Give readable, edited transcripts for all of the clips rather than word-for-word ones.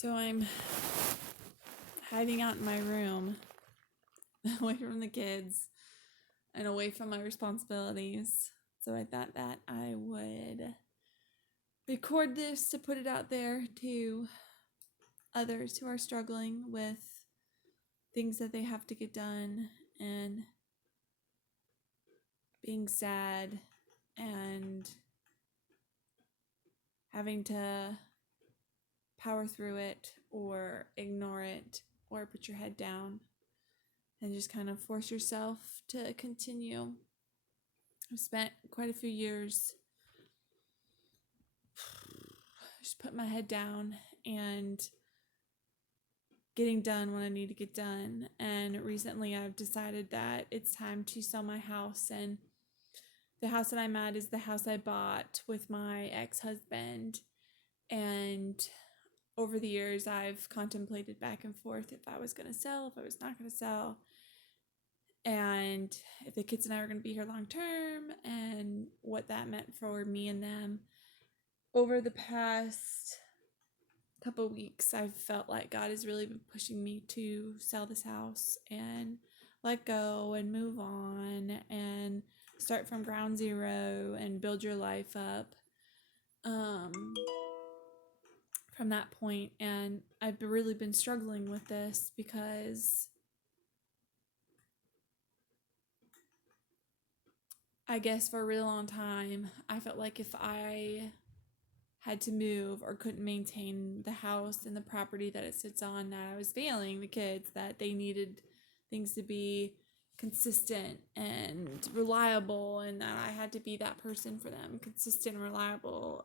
So I'm hiding out in my room, away from the kids and away from my responsibilities. So I thought that I would record this to put it out there to others who are struggling with things that they have to get done and being sad and having to power through it or ignore it or put your head down and just kind of force yourself to continue. I've spent quite a few years just putting my head down and getting done when I need to get done. And recently I've decided that it's time to sell my house. And the house that I'm at is the house I bought with my ex-husband. And over the years, I've contemplated back and forth if I was going to sell, if I was not going to sell, and if the kids and I were going to be here long term, and what that meant for me and them. Over the past couple of weeks, I've felt like God has really been pushing me to sell this house and let go and move on and start from ground zero and build your life up from that point. And I've really been struggling with this because I guess for a really long time, I felt like if I had to move or couldn't maintain the house and the property that it sits on, that I was failing the kids, that they needed things to be consistent and reliable, and that I had to be that person for them, consistent and reliable.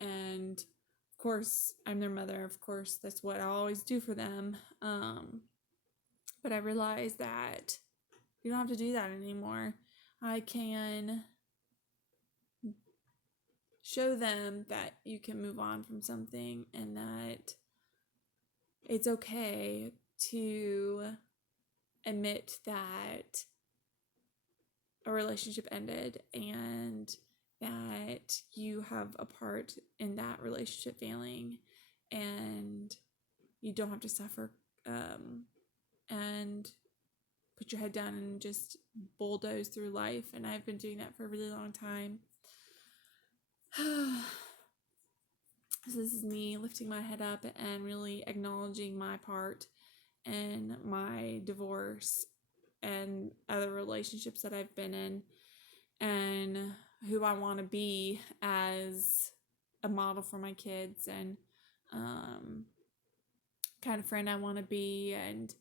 And of course, I'm their mother. Of course, that's what I always do for them. But I realized that you don't have to do that anymore. I can show them that you can move on from something and that it's okay to admit that a relationship ended and that you have a part in that relationship failing, and you don't have to suffer and put your head down and just bulldoze through life. And I've been doing that for a really long time. So this is me lifting my head up and really acknowledging my part in my divorce and other relationships that I've been in, and who I want to be as a model for my kids, and kind of friend I want to be. And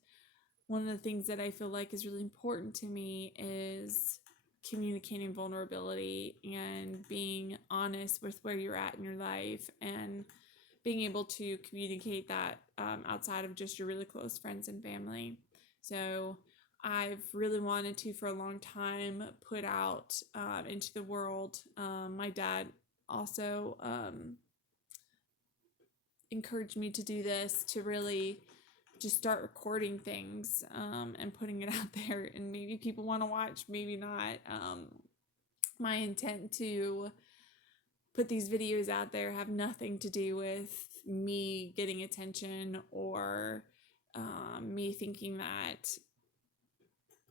one of the things that I feel like is really important to me is communicating vulnerability and being honest with where you're at in your life, and being able to communicate that outside of just your really close friends and family. So I've really wanted to, for a long time, put out into the world. My dad also encouraged me to do this, to really just start recording things and putting it out there. And maybe people want to watch, maybe not. My intent to put these videos out there have nothing to do with me getting attention or me thinking that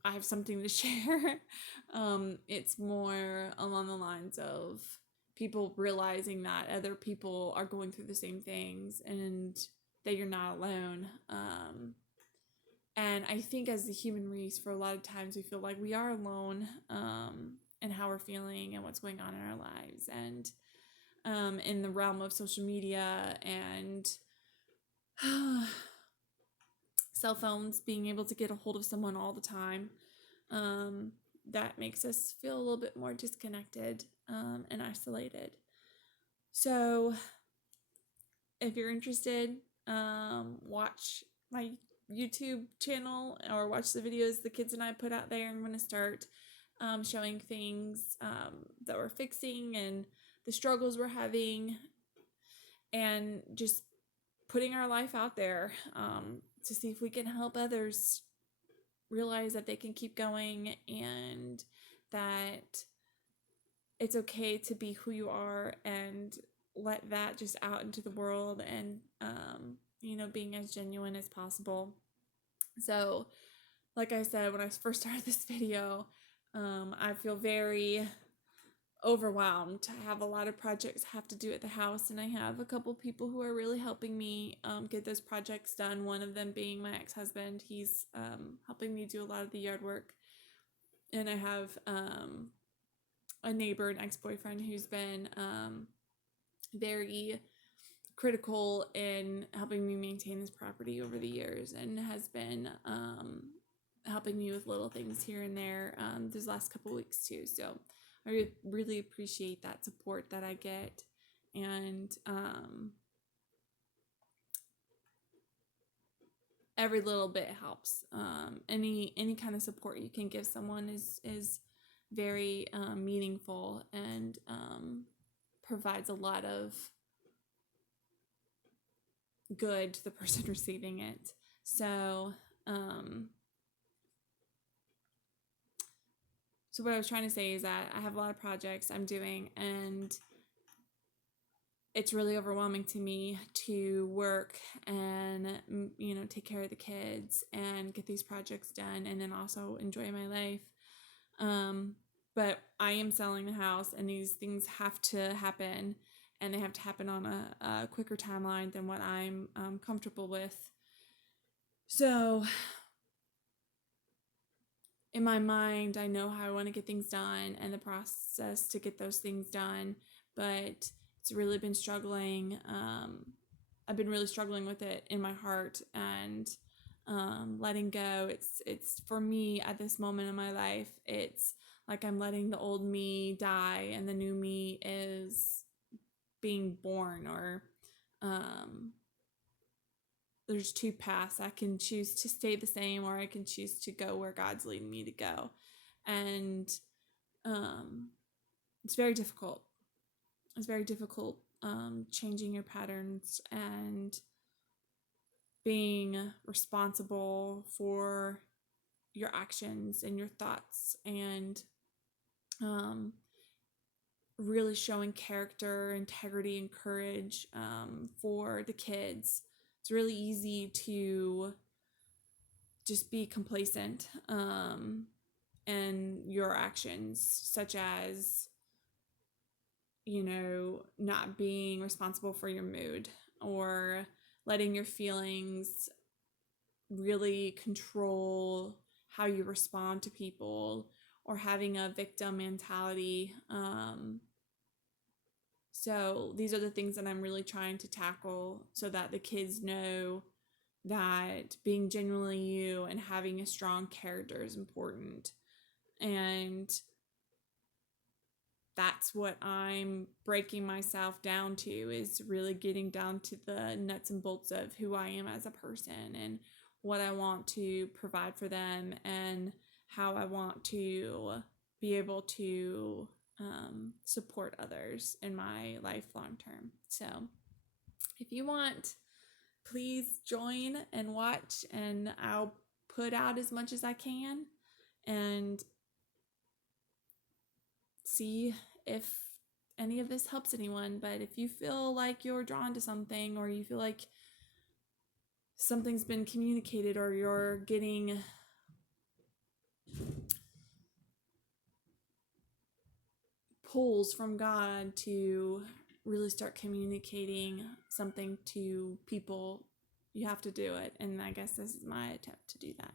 I have something to share. It's more along the lines of people realizing that other people are going through the same things and that you're not alone. And I think as the human race, for a lot of times, we feel like we are alone in how we're feeling and what's going on in our lives. And in the realm of social media and cell phones, being able to get a hold of someone all the time, that makes us feel a little bit more disconnected and isolated. So if you're interested, watch my YouTube channel or watch the videos the kids and I put out there. I'm going to start showing things that we're fixing and the struggles we're having, and just putting our life out there to see if we can help others realize that they can keep going, and that it's okay to be who you are, and let that just out into the world, and being as genuine as possible. So, like I said, when I first started this video, I feel very overwhelmed. I have a lot of projects I have to do at the house, and I have a couple people who are really helping me get those projects done. One of them being my ex-husband. He's helping me do a lot of the yard work. And I have a neighbor, an ex-boyfriend, who's been very critical in helping me maintain this property over the years, and has been helping me with little things here and there these last couple weeks too. So I really appreciate that support that I get, and every little bit helps. Any kind of support you can give someone is very meaningful, and provides a lot of good to the person receiving it. So so what I was trying to say is that I have a lot of projects I'm doing, and it's really overwhelming to me to work and take care of the kids and get these projects done, and then also enjoy my life. But I am selling the house, and these things have to happen, and they have to happen on a quicker timeline than what I'm comfortable with. So in my mind, I know how I want to get things done and the process to get those things done, but it's really been struggling. I've been really struggling with it in my heart, and letting go. It's for me at this moment in my life, it's like I'm letting the old me die, and the new me is being born. Or there's two paths. I can choose to stay the same, or I can choose to go where God's leading me to go. And it's very difficult. It's very difficult changing your patterns and being responsible for your actions and your thoughts, and really showing character, integrity, and courage for the kids. It's really easy to just be complacent in your actions, such as not being responsible for your mood, or letting your feelings really control how you respond to people, or having a victim mentality. So these are the things that I'm really trying to tackle, so that the kids know that being genuinely you and having a strong character is important. And that's what I'm breaking myself down to, is really getting down to the nuts and bolts of who I am as a person, and what I want to provide for them, and how I want to be able to support others in my life long term. So if you want, please join and watch, and I'll put out as much as I can and see if any of this helps anyone. But if you feel like you're drawn to something, or you feel like something's been communicated, or you're getting pulls from God to really start communicating something to people, you have to do it. And I guess this is my attempt to do that.